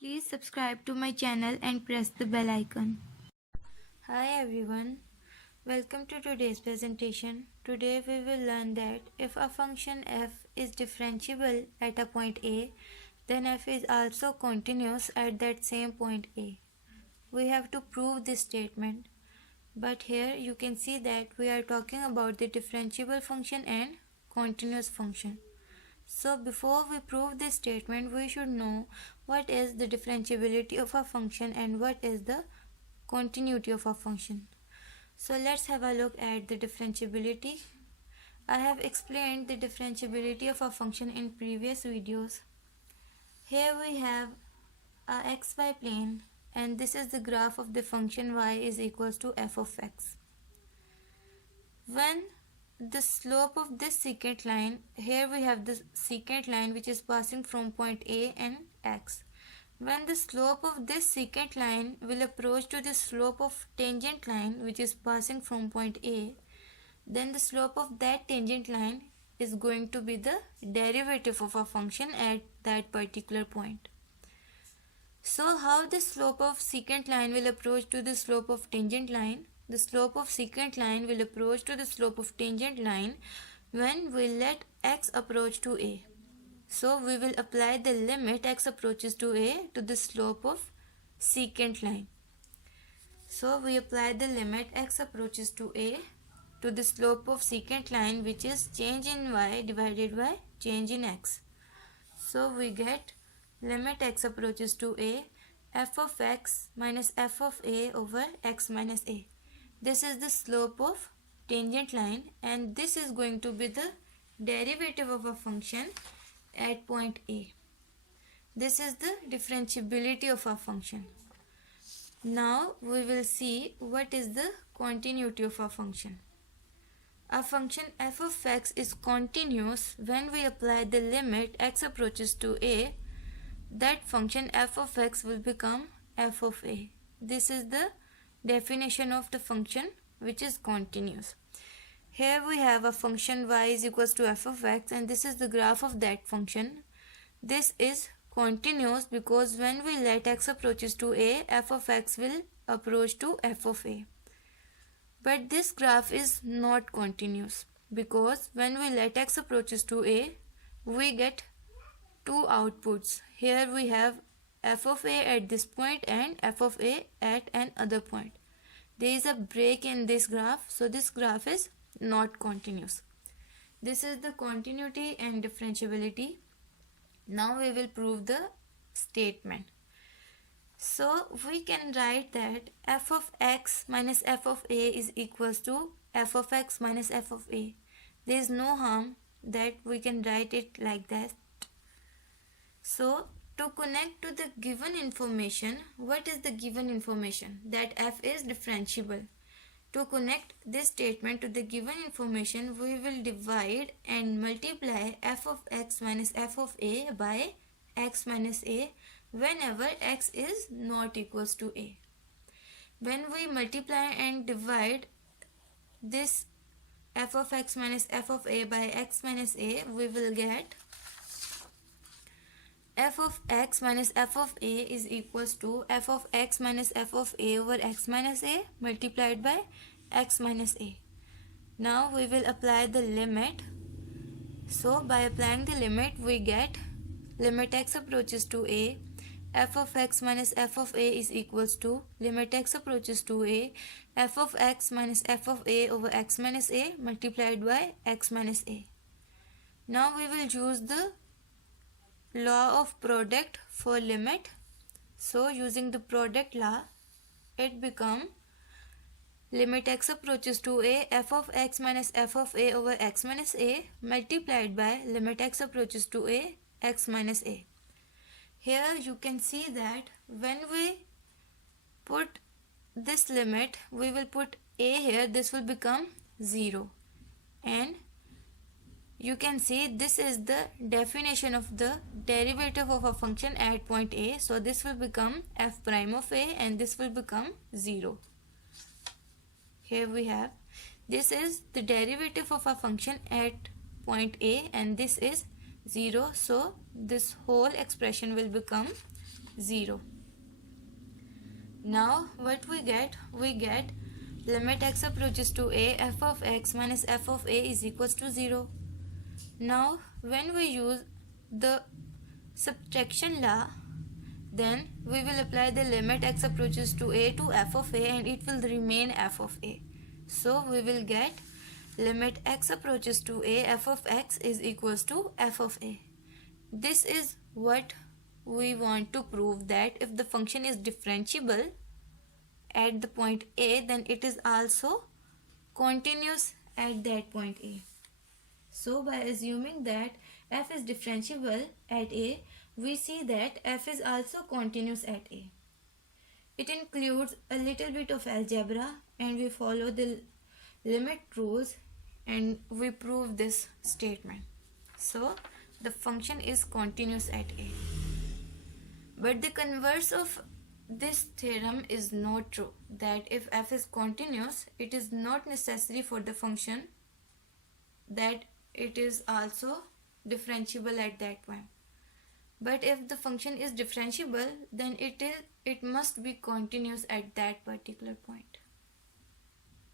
Please subscribe to my channel and press the bell icon. Hi everyone, welcome to today's presentation. Today we will learn that if a function f is differentiable at a point A, then f is also continuous at that same point A. We have to prove this statement, but here you can see that we are talking about the differentiable function and continuous function. So before we prove this statement, we should know what is the differentiability of a function and what is the continuity of a function. So let's have a look at the differentiability. I have explained the differentiability of a function in previous videos. Here we have a xy plane and this is the graph of the function y is equals to f of x. When the slope of this secant line, here we have the secant line which is passing from point A and x. When the slope of this secant line will approach to the slope of tangent line which is passing from point A, then the slope of that tangent line is going to be the derivative of a function at that particular point. So how the slope of secant line will approach to the slope of tangent line? The slope of secant line will approach to the slope of tangent line when we let x approach to A. So we will apply the limit x approaches to A to the slope of secant line. So we apply the limit x approaches to A to the slope of secant line, which is change in y divided by change in x. So we get limit x approaches to A, f of x minus f of A over x minus A. This is the slope of tangent line and this is going to be the derivative of a function at point A. This is the differentiability of a function. Now we will see what is the continuity of a function. A function f of x is continuous when we apply the limit x approaches to A. That function f of x will become f of A. This is the definition of the function which is continuous. Here we have a function y is equals to f of x and this is the graph of that function. This is continuous because when we let x approaches to A, f of x will approach to f of A. But this graph is not continuous because when we let x approaches to A, we get two outputs. Here we have f of A at this point and f of A at another point. There is a break in this graph, so this graph is not continuous. This is the continuity and differentiability. Now we will prove the statement. So we can write that f of x minus f of A is equals to f of x minus f of A. There is no harm that we can write it like that. So to connect to the given information, what is the given information? That f is differentiable. To connect this statement to the given information, we will divide and multiply f of x minus f of A by x minus A whenever x is not equals to A. When we multiply and divide this f of x minus f of A by x minus A, we will get f of x minus f of A is equals to f of x minus f of A over x minus A multiplied by x minus A. Now we will apply the limit. So by applying the limit, we get limit x approaches to A, f of x minus f of A is equals to limit x approaches to A, f of x minus f of A over x minus A multiplied by x minus A. Now we will use the law of product for limit. So using the product law, it become limit x approaches to A, f of x minus f of A over x minus A multiplied by limit x approaches to A, x minus A. Here you can see that when we put this limit, we will put A here, this will become 0 and you can see this is the definition of the derivative of a function at point A. So this will become f prime of A and this will become 0. Here we have, this is the derivative of a function at point A and this is 0. So this whole expression will become 0. Now what we get? We get limit x approaches to a, f of x minus f of a is equals to 0. Now when we use the subtraction law, then we will apply the limit x approaches to a to f of a, and it will remain f of a. So we will get limit x approaches to a, f of x is equals to f of a. This is what we want to prove, that if the function is differentiable at the point a, then it is also continuous at that point a. So by assuming that f is differentiable at a, we see that f is also continuous at a. It includes a little bit of algebra, and we follow the limit rules and we prove this statement. So the function is continuous at a. But the converse of this theorem is not true, that if f is continuous, it is not necessary for the function that it is also differentiable at that point. But if the function is differentiable, then it must be continuous at that particular point.